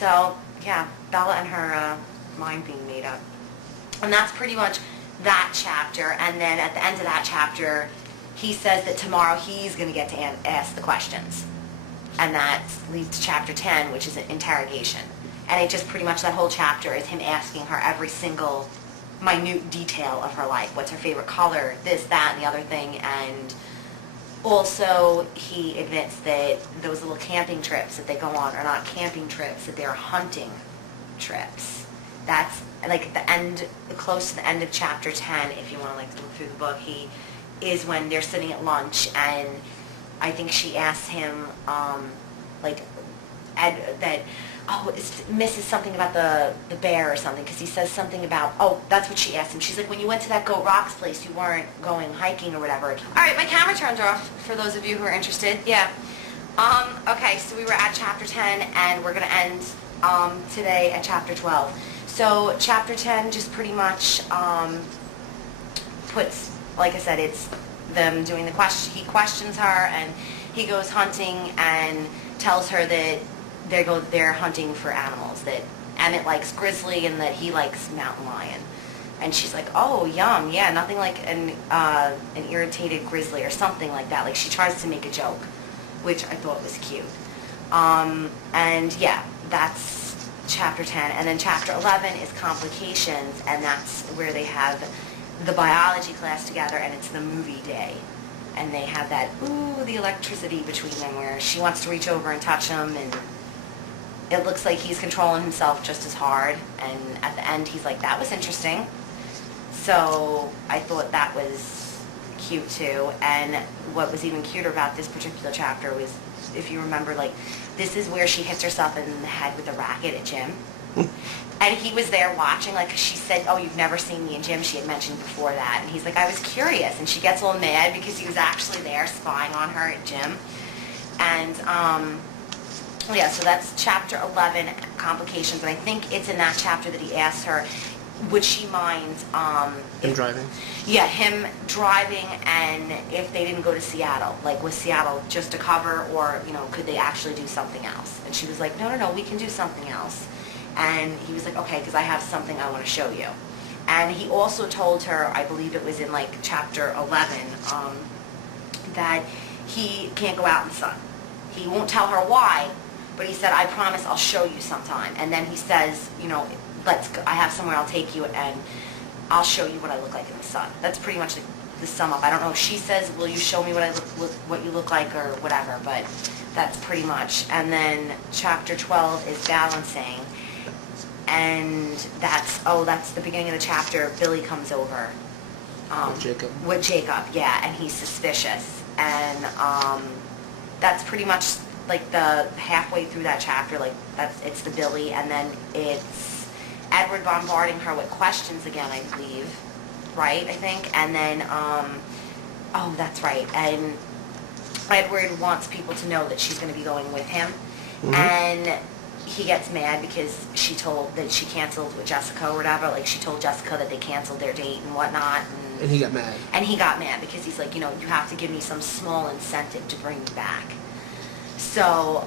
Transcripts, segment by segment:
So, yeah, Bella and her mind being made up. And that's pretty much that chapter. And then at the end of that chapter, he says that tomorrow he's going to get to ask the questions. And that leads to chapter 10, which is an interrogation. And it just pretty much, that whole chapter is him asking her every single minute detail of her life. What's her favorite color, this, that, and the other thing. And also, he admits that those little camping trips that they go on are not camping trips, that they're hunting trips. That's like the end, close to the end of chapter 10, if you want to like look through the book, he is when they're sitting at lunch, and I think she asks him, it's Mrs. something about the bear or something, because he says something about, that's what she asked him. She's like, when you went to that Goat Rocks place, you weren't going hiking or whatever. All right, my camera turned off for those of you who are interested. Yeah. Okay, so we were at chapter 10, and we're going to end today at chapter 12. So chapter 10 just pretty much puts, like I said, it's them doing the question. He questions her, and he goes hunting and tells her that they're hunting for animals, that Emmett likes grizzly and that he likes mountain lion. And she's like, oh, yum, yeah, nothing like an irritated grizzly or something like that. Like, she tries to make a joke, which I thought was cute. And yeah, that's chapter 10. And then chapter 11 is complications, and that's where they have the biology class together, and it's the movie day. And they have that, the electricity between them, where she wants to reach over and touch him, and it looks like he's controlling himself just as hard. And at the end, he's like, that was interesting. So I thought that was cute too. And what was even cuter about this particular chapter was, if you remember, like, this is where she hits herself in the head with a racket at gym. And he was there watching, like, she said, oh, you've never seen me in gym, she had mentioned before that. And he's like, I was curious. And she gets all mad because he was actually there spying on her at gym. And, yeah, so that's chapter 11, complications. And I think it's in that chapter that he asks her, would she mind... him driving? Yeah, him driving, and if they didn't go to Seattle, like, was Seattle just a cover, or, could they actually do something else? And she was like, no, we can do something else. And he was like, okay, because I have something I want to show you. And he also told her, I believe it was in, like, chapter 11, that he can't go out in the sun. He won't tell her why, but he said, I promise I'll show you sometime. And then he says, let's go. I have somewhere I'll take you, and I'll show you what I look like in the sun. That's pretty much the sum up. I don't know if she says, will you show me what you look like, or whatever, but that's pretty much. And then chapter 12 is balancing. And that's the beginning of the chapter. Billy comes over. With Jacob, yeah, and he's suspicious. And that's pretty much like the halfway through that chapter, like it's the Billy, and then it's Edward bombarding her with questions again, I believe, right, I think, and then, that's right, and Edward wants people to know that she's going to be going with him, and he gets mad because she told that she canceled with Jessica or whatever, like she told Jessica that they canceled their date and whatnot, and he got mad. And he got mad because he's like, you have to give me some small incentive to bring me back. So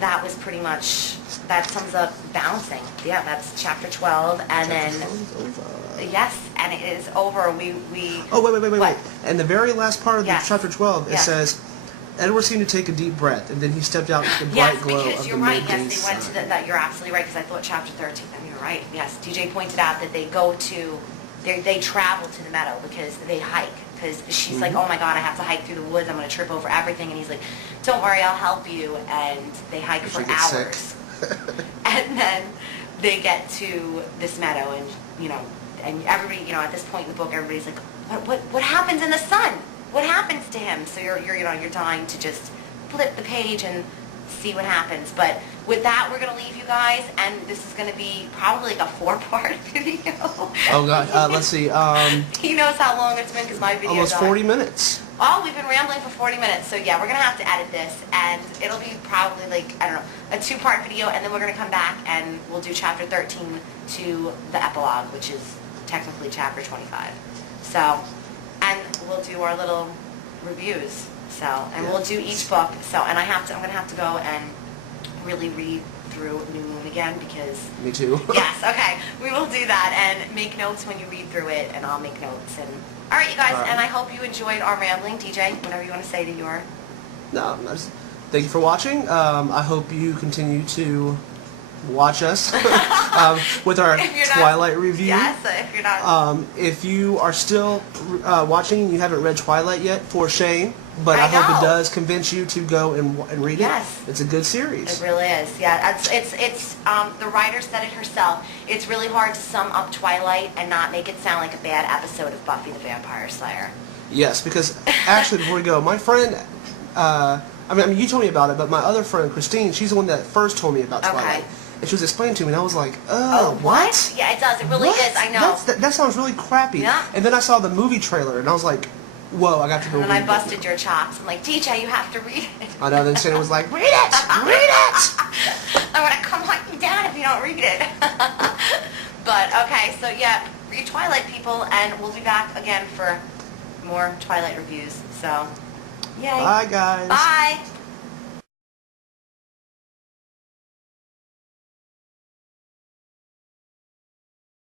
that was pretty much, that sums up balancing. Yeah, that's chapter 12, and then yes, and it is over. We wait. And the very last part of chapter 12, it says, Edward seemed to take a deep breath, and then he stepped out in the bright glow of the midday sun. Yes, they went to that. You're absolutely right, because I thought chapter 13. You're right. Yes, DJ pointed out that they go to, they travel to the meadow because they hike. Because she's like, oh my God, I have to hike through the woods. I'm going to trip over everything. And he's like, don't worry, I'll help you. And they hike for hours. And then they get to this meadow, and everybody, at this point in the book, everybody's like, what happens in the sun? What happens to him? So you're dying to just flip the page and see what happens. But with that, we're going to leave you guys, and this is going to be probably like a 4-part video. Oh God, let's see. He knows how long it's been because my video almost 40 minutes. Oh, we've been rambling for 40 minutes. So yeah, we're going to have to edit this, and it'll be probably like, I don't know, a 2-part video, and then we're going to come back and we'll do chapter 13 to the epilogue, which is technically chapter 25. So, and we'll do our little reviews. So, and we'll do each book. So, and I'm going to have to go and really read through New Moon again because... Me too. Yes, okay. We will do that and make notes when you read through it, and I'll make notes. And all right, you guys, and I hope you enjoyed our rambling. DJ, whatever you want to say to your... No, thank you for watching. I hope you continue to watch us with our Twilight review. Yes, if you're not... if you are still watching and you haven't read Twilight yet, for shame. But I hope it does convince you to go and read it. Yes. It's a good series. It really is. Yeah, it's the writer said it herself. It's really hard to sum up Twilight and not make it sound like a bad episode of Buffy the Vampire Slayer. Yes, because actually, before we go, my friend, I mean, you told me about it, but my other friend, Christine, she's the one that first told me about Twilight. Okay. And she was explaining to me, and I was like, oh, what? Yeah, it does. It really is. I know. That sounds really crappy. Yeah. And then I saw the movie trailer, and I was like, whoa, I got to go read it. And I busted your chops. I'm like, DJ, you have to read it. I know. Then Shannon was like, read it! Read it! I'm going to come hunt you down if you don't read it. But, okay, so yeah, read Twilight, people, and we'll be back again for more Twilight reviews. So, yay. Bye, guys. Bye.